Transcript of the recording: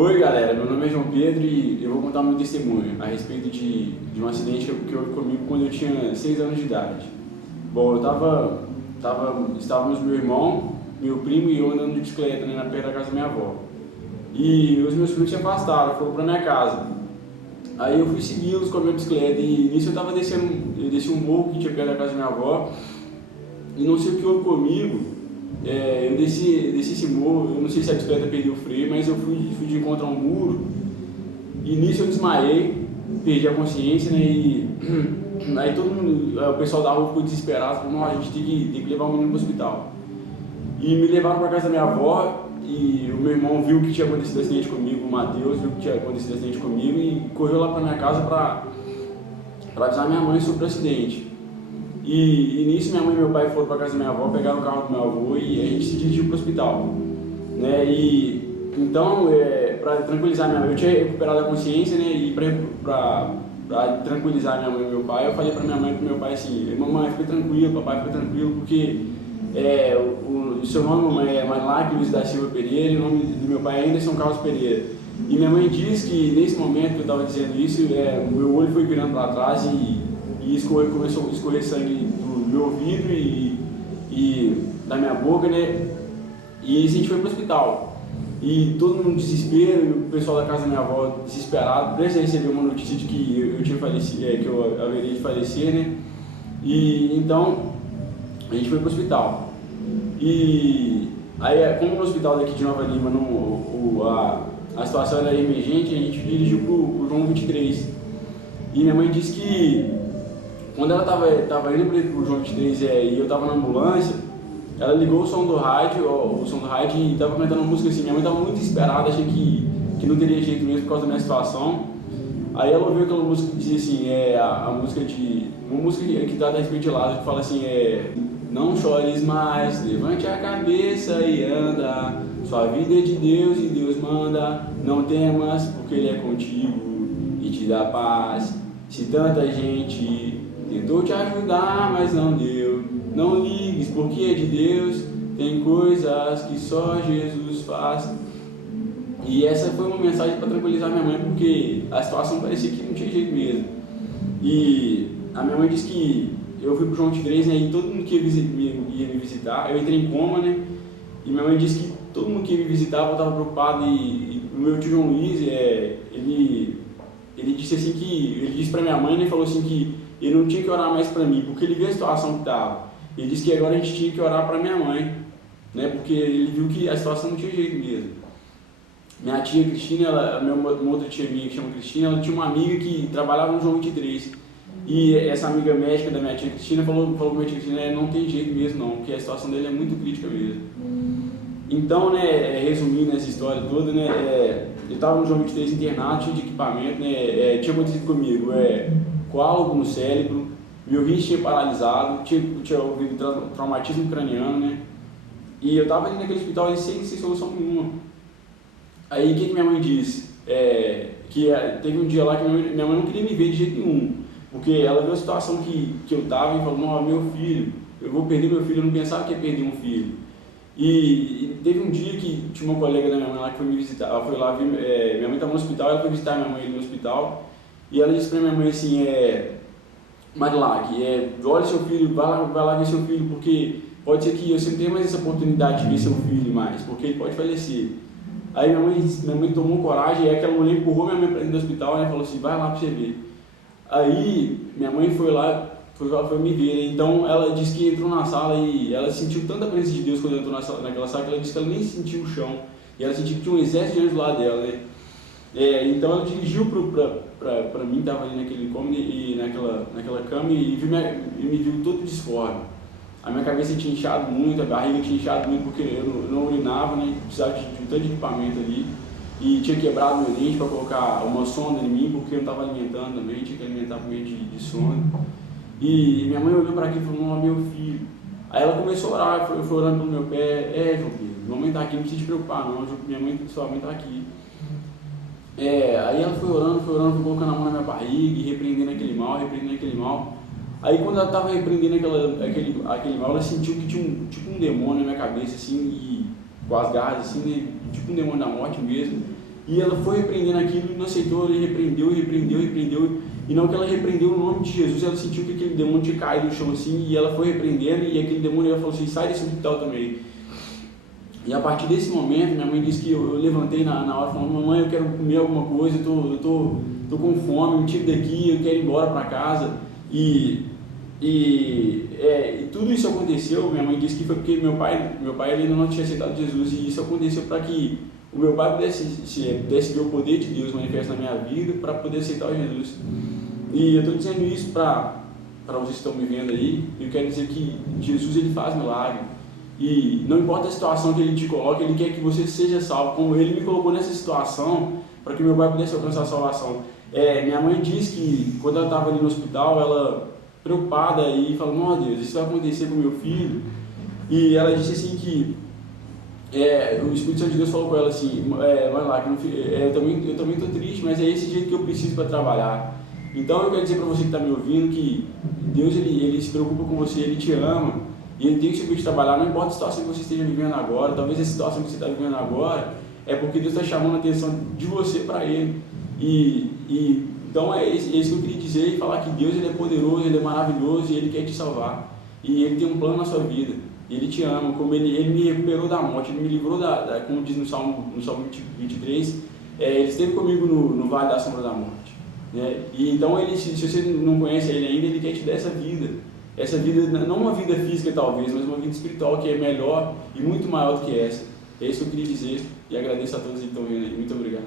Oi galera, meu nome é João Pedro e eu vou contar meu testemunho a respeito de um acidente que houve comigo quando eu tinha 6 anos de idade. Bom, estávamos meu irmão, meu primo e eu andando de bicicleta, né, na perto da casa da minha avó. E os meus primos se afastaram, foram para minha casa. Aí eu fui segui-los com a minha bicicleta e nisso eu desci um morro que tinha perto da casa da minha avó e não sei o que houve comigo. Eu desci esse morro, eu não sei se a bicicleta perdeu o freio, mas eu fui de encontro a um muro e nisso eu desmaiei, perdi a consciência, né, e aí todo mundo, o pessoal da rua ficou desesperado, falou, não, a gente tem que levar o menino para o hospital. E me levaram para casa da minha avó e o meu irmão viu que tinha acontecido acidente comigo, o Matheus viu que tinha acontecido acidente comigo e correu lá para minha casa para avisar minha mãe sobre o acidente. E nisso minha mãe e meu pai foram para casa da minha avó, pegaram o carro do meu avô e a gente se dirigiu para o hospital, né? E então, para tranquilizar minha mãe, eu tinha recuperado a consciência, né? E para tranquilizar minha mãe e meu pai, eu falei para minha mãe e para meu pai assim: mamãe, fica tranquilo, papai, fica tranquilo, porque o seu nome, mamãe, é Marilac Luiz da Silva Pereira e o nome do meu pai é Anderson Carlos Pereira. E minha mãe diz que nesse momento que eu estava dizendo isso, o meu olho foi virando para trás e começou a escorrer sangue do meu ouvido e da minha boca, né? E a gente foi para o hospital. E todo mundo no desespero, o pessoal da casa da minha avó desesperado, prestes a receber uma notícia de que eu tinha falecido, que eu haveria de falecer, né? E então a gente foi para o hospital. E aí, como no hospital daqui de Nova Lima a situação era emergente, a gente dirigiu para o João 23. E minha mãe disse que quando ela estava indo para o João 23 e eu estava na ambulância, ela ligou o som do rádio e estava cantando uma música assim. Minha mãe estava muito desesperada, achei que não teria jeito mesmo por causa da minha situação. Aí ela ouviu aquela música que dizia assim, uma música que trata a respeito de Lázaro, que fala assim, não chores mais, levante a cabeça e anda, sua vida é de Deus e Deus manda, não temas porque Ele é contigo e te dá paz. Se tanta gente tentou te ajudar, mas não deu, não ligues porque é de Deus, tem coisas que só Jesus faz. E essa foi uma mensagem para tranquilizar minha mãe, porque a situação parecia que não tinha jeito mesmo. E a minha mãe disse que eu fui pro João 23, né, e todo mundo que ia me visitar, eu entrei em coma, né, e minha mãe disse que todo mundo que ia me visitar eu estava preocupado, e o meu tio João Luiz, ele disse assim ele disse para minha mãe, né, falou assim que ele não tinha que orar mais para mim, porque ele viu a situação que estava. Ele disse que agora a gente tinha que orar para minha mãe, né, porque ele viu que a situação não tinha jeito mesmo. Minha tia Cristina, uma outra tia minha que chama Cristina, ela tinha uma amiga que trabalhava no João 23. E essa amiga médica da minha tia Cristina falou para minha tia Cristina, não tem jeito mesmo não, porque a situação dele é muito crítica mesmo. Então, né, resumindo essa história toda, né, eu estava no João 23 internado, cheio de equipamento, né, tinha acontecido comigo, coágulo no cérebro, meu rins tinha paralisado, tinha ouvido traumatismo craniano, né, e eu estava ali naquele hospital sem solução nenhuma. Aí o que minha mãe disse? Teve um dia lá que minha mãe não queria me ver de jeito nenhum, porque ela viu a situação que eu estava e falou, não, meu filho, eu vou perder meu filho, eu não pensava que ia perder um filho. E teve um dia que tinha uma colega da minha mãe lá que foi me visitar, ela foi lá, minha mãe estava no hospital, ela foi visitar minha mãe ali no hospital, e ela disse para minha mãe assim, Marilac, olha seu filho, vai lá ver seu filho, porque pode ser que você não tenha mais essa oportunidade de ver seu filho mais, porque ele pode falecer. Aí minha mãe tomou coragem, e aquela mulher empurrou minha mãe para dentro do hospital, e falou assim, vai lá para você ver. Aí minha mãe foi lá, foi me ver, então ela disse que entrou na sala e ela sentiu tanta presença de Deus quando entrou naquela sala, que ela disse que ela nem sentiu o chão, e ela sentiu que tinha um exército de anjos do lado dela, né? Então ela dirigiu para mim, estava ali naquele cômodo e naquela cama, e me viu todo disforme. A minha cabeça tinha inchado muito, a barriga tinha inchado muito porque eu não urinava, né? Precisava de um tanto de equipamento ali. E tinha quebrado meu dente para colocar uma sonda em mim, porque eu não estava alimentando também, tinha que alimentar por meio de sonda. E minha mãe olhou para aquilo e falou, não, meu filho. Aí ela começou a orar, foi orando pelo meu pé, João Pedro, minha mãe está aqui, não precisa te preocupar não, sua mãe está aqui. Aí ela foi orando, foi colocando a mão na minha barriga e repreendendo aquele mal. Aí quando ela estava repreendendo aquele mal, ela sentiu que tinha um demônio na minha cabeça, assim, e com as garras, assim, né, tipo um demônio da morte mesmo. E ela foi repreendendo aquilo e não aceitou, ele repreendeu. E não que ela repreendeu no nome de Jesus, ela sentiu que aquele demônio tinha caído no chão assim, e ela foi repreendendo, e aquele demônio, ela falou assim, sai desse hospital também. E a partir desse momento, minha mãe disse que eu levantei na hora falando, mamãe, eu quero comer alguma coisa, eu tô com fome, me tira daqui, eu quero ir embora para casa. E tudo isso aconteceu, minha mãe disse que foi porque meu pai ele ainda não tinha aceitado Jesus, e isso aconteceu para que o meu pai pudesse ver o poder de Deus manifesto na minha vida, para poder aceitar Jesus. E eu estou dizendo isso para vocês que estão me vendo aí, eu quero dizer que Jesus ele faz milagre, e não importa a situação que ele te coloca, ele quer que você seja salvo, como ele me colocou nessa situação, para que meu pai pudesse alcançar a salvação. Minha mãe disse que quando ela estava ali no hospital, ela preocupada e falou, meu Deus, isso vai acontecer com meu filho, e ela disse assim que o Espírito Santo de Deus falou com ela assim, vai lá, eu também estou triste, mas é esse jeito que eu preciso para trabalhar. Então eu quero dizer para você que está me ouvindo que Deus ele se preocupa com você, Ele te ama, e Ele tem o seu jeito de trabalhar, não importa a situação que você esteja vivendo agora, talvez a situação que você está vivendo agora é porque Deus está chamando a atenção de você para Ele. Então é isso que eu queria dizer, e falar que Deus ele é poderoso, Ele é maravilhoso, e Ele quer te salvar, e Ele tem um plano na sua vida. Ele te ama, como ele me recuperou da morte, Ele me livrou como diz no Salmo 23, Ele esteve comigo no vale da sombra da morte. Né? E então, se você não conhece Ele ainda, Ele quer te dar essa vida, não uma vida física talvez, mas uma vida espiritual que é melhor e muito maior do que essa. É isso que eu queria dizer, e agradeço a todos que estão vendo aí. Muito obrigado.